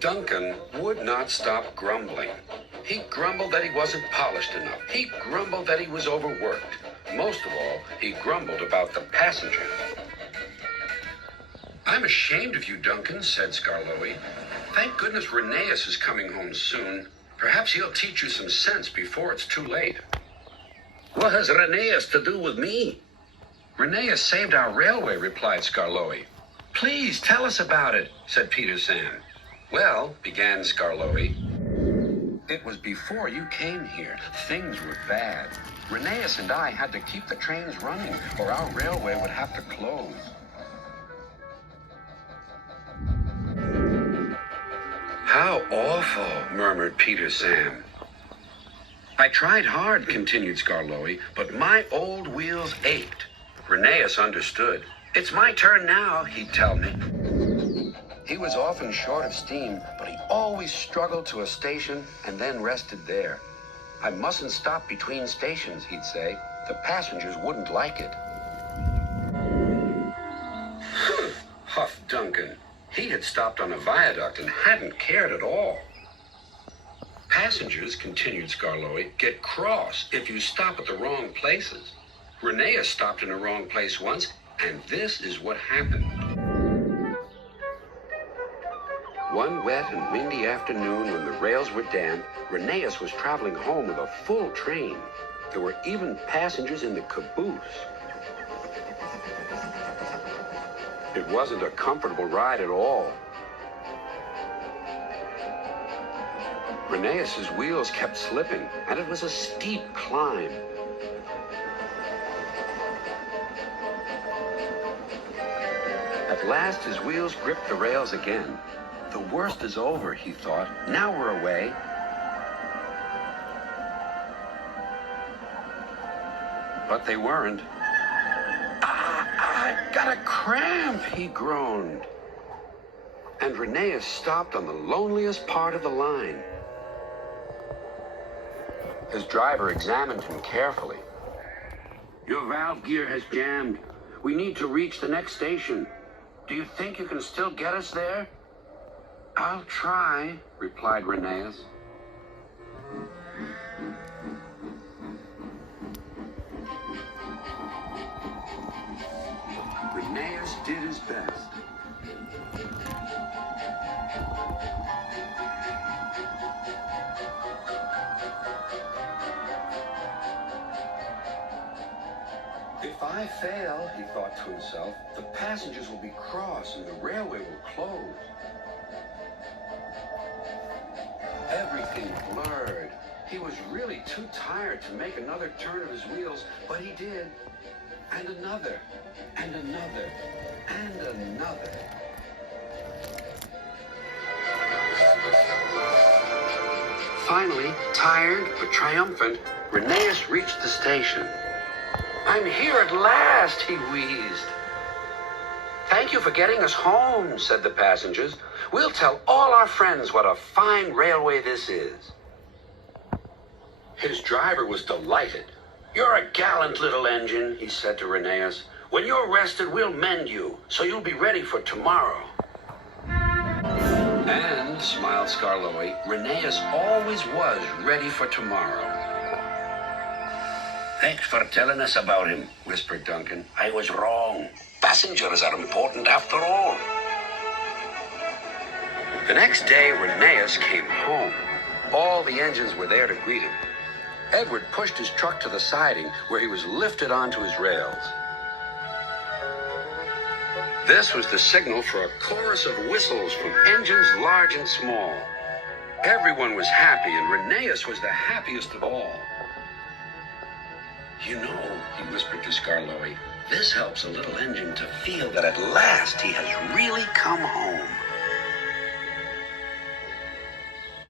Duncan would not stop grumbling. He grumbled that he wasn't polished enough. He grumbled that he was overworked. Most of all, he grumbled about the passengers. "I'm ashamed of you, Duncan," said Skarloey. "Thank goodness Rheneas is coming home soon. Perhaps he'll teach you some sense before it's too late." "What has Rheneas to do with me?" "Rheneas saved our railway," replied Skarloey. "Please tell us about it," said Peter Sam. "Well," began Skarloey, "it was before you came here. Things were bad. Rheneas and I had to keep the trains running, or our railway would have to close." "How awful," murmured Peter Sam. "I tried hard," continued Skarloey, "but my old wheels ached." Rheneas understood. "It's my turn now," he'd tell me. He was often short of steam, but he always struggled to a station and then rested there. "I mustn't stop between stations," he'd say. "The passengers wouldn't like it." Huffed Duncan. He had stopped on a viaduct and hadn't cared at all. "Passengers," continued Skarloey, "get cross if you stop at the wrong places. Rheneas stopped in the wrong place once, and this is what happened." One wet and windy afternoon when the rails were damp, Rheneas was traveling home with a full train. There were even passengers in the caboose. It wasn't a comfortable ride at all. Rheneas's wheels kept slipping, and it was a steep climb. At last, his wheels gripped the rails again. The worst is over, he thought. Now we're away. But they weren't. "I got a cramp," he groaned. And Rheneas stopped on the loneliest part of the line. His driver examined him carefully. "Your valve gear has jammed. We need to reach the next station. Do you think you can still get us there?" "I'll try," replied Rheneas. Rheneas did his best. "If I fail," he thought to himself, "the passengers will be cross and the railway will close." Everything blurred. He was really too tired to make another turn of his wheels, but he did. And another, and another, and another. Finally, tired but triumphant, Rheneas reached the station. "I'm here at last," he wheezed. "Thank you for getting us home," said the passengers. "We'll tell all our friends what a fine railway this is." His driver was delighted. "You're a gallant little engine," he said to Rheneas. "When you're rested, we'll mend you, so you'll be ready for tomorrow." And, smiled Skarloey, Rheneas always was ready for tomorrow. "Thanks for telling us about him," whispered Duncan. "I was wrong. Passengers are important after all." The next day, Rheneas came home. All the engines were there to greet him. Edward pushed his truck to the siding, where he was lifted onto his rails. This was the signal for a chorus of whistles from engines large and small. Everyone was happy, and Rheneas was the happiest of all. "You know," he whispered to Skarloey, "this helps a little engine to feel that at last he has really come home."